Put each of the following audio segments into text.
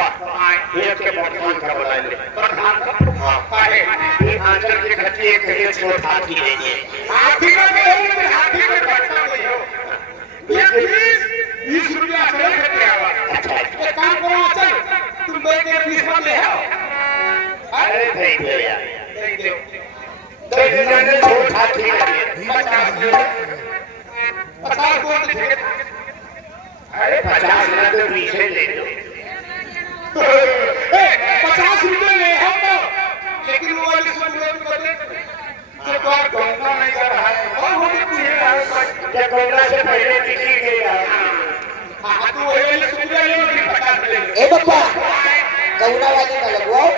एक के प्रधान का बनाए प्रधान हां काहे ये आंचल के घटी एक एक छोटा हाथी ले लिए हाथी का हाथी में बैठना नहीं हो ये 20 रुपया चले करके आवा अच्छा एक काम करो चल तुम बैठ के 20 में ले आओ अरे भाई भैया दे दे छोटा हाथी ले लिए 50 बोल दे अरे 50 ना तो 20 ले लो 50 रुपए ले हम तो लेकिन वो वाली सुन रहे तो बात गंगा नहीं कर रहा है और वो भी है क्या गंगा से पहले दिखी गई है हां तो वो वाली सुन रहे ले 50 ले ए बप्पा गौना वाली ना लगवाओ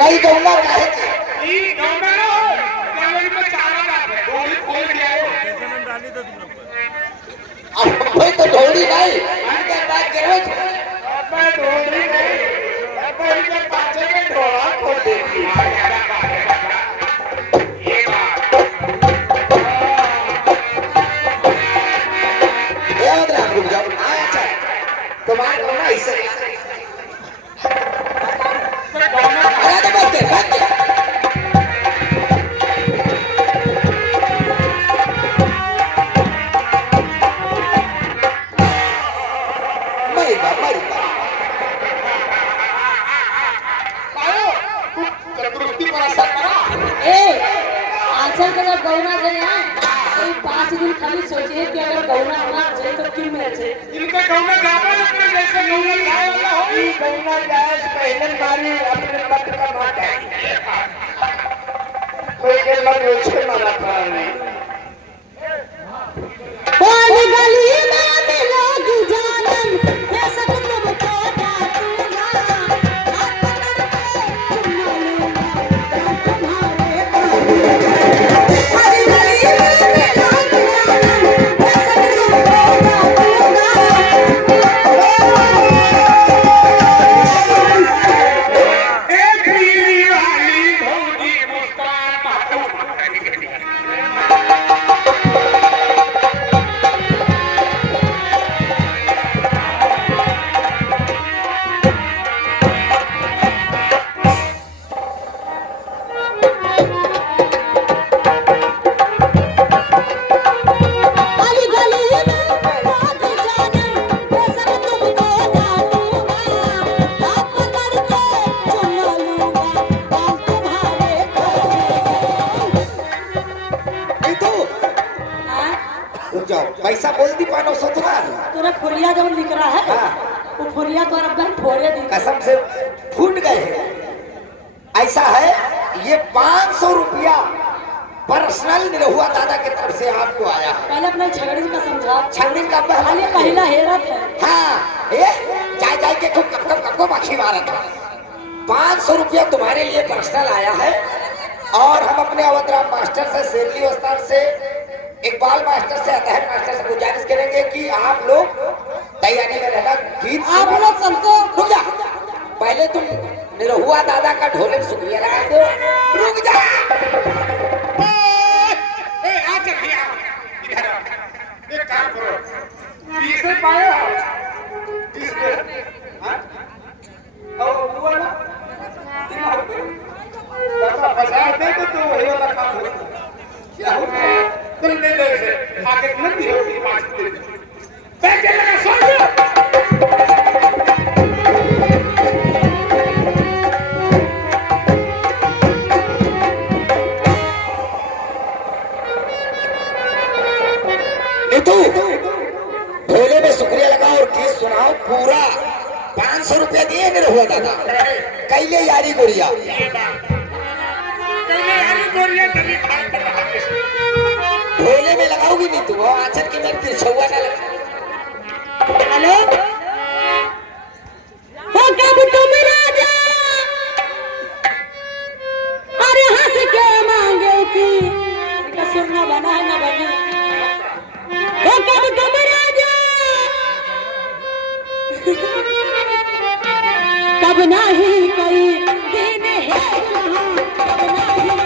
नहीं गौना काहे ई गौना ना गौना में चावल डाल गोली खोल दिया है अब कोई तो ढोली नहीं इनके बात करो मैं ढोली नहीं अब इनके पाछे में ढोला खोल देती ये बात याद रख रुक जाओ आया चल तुम्हारा गौना इससे अरे तो बात गौना गए हैं 5 दिन खाली सोचिए कि अगर गौना हमारा जाए तो क्यों मिल जाए इनका गौना गावा अपने जैसे गौना गाय वाला हो ई गौना जाए पहले मारी अपने मत का माता कोई के मन उछे मारा प्राण नहीं बोल गली में मिलोगी जानम ये सब तुम को डाटूंगा हाथ पकड़ के चुमा पैसा बोल दी 500 तोरा फोरिया जब लिख रहा है वो फोरिया तो अब फोड़े दी कसम से फूट गए हैं ऐसा है ये 500 रुपया पर्सनल निरहुआ दादा की तरफ से आपको आया है पहले अपने झगड़ी का समझा छगड़ी का पहला हेरत है हाँ ये जाए के खूब कब मक्खी मारा था 500 रुपया तुम्हारे लिए पर्सनल आया है और हम अपने अवधराम मास्टर से शेरली उस्ताद से इकबाल मास्टर से अतहर मास्टर से गुजारिश करेंगे कि आप लोग तैयारी में रहना गीत आप लोग चलते रुक जा पहले तुम निरहुआ दादा का ढोलक शुक्रिया लगा दो रुक जा आ चल भैया इधर एक काम करो 20 पाए हो 20 हां और वो वाला 50 दे तो वही वाला काम हो क्या हो तुम ले लो इसे आगे नहीं होगी 5 दिन पैसे लगा सो नीतू ढोले में शुक्रिया लगाओ और गीत सुनाओ पूरा 500 रुपया दिए मेरे हुआ दादा कैले यारी गोरिया ढोले में लगाओगी नहीं तू आंचल की मैं तिरछुआ ना लगा हेलो हो कब तुम राजा अरे हंस के मांगे की इसका सुर ना बना है ना बने हो कब तुम राजा कब नहीं कई दिन है कब नहीं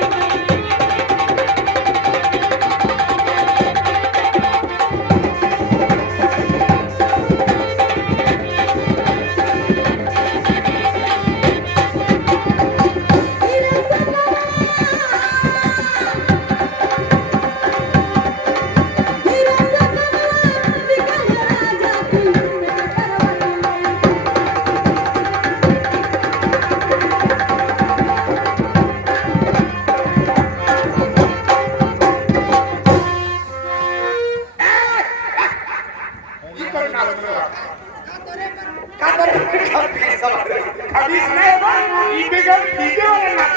का करे खबीस नहीं बा ई बेगम डीजे वाला नाच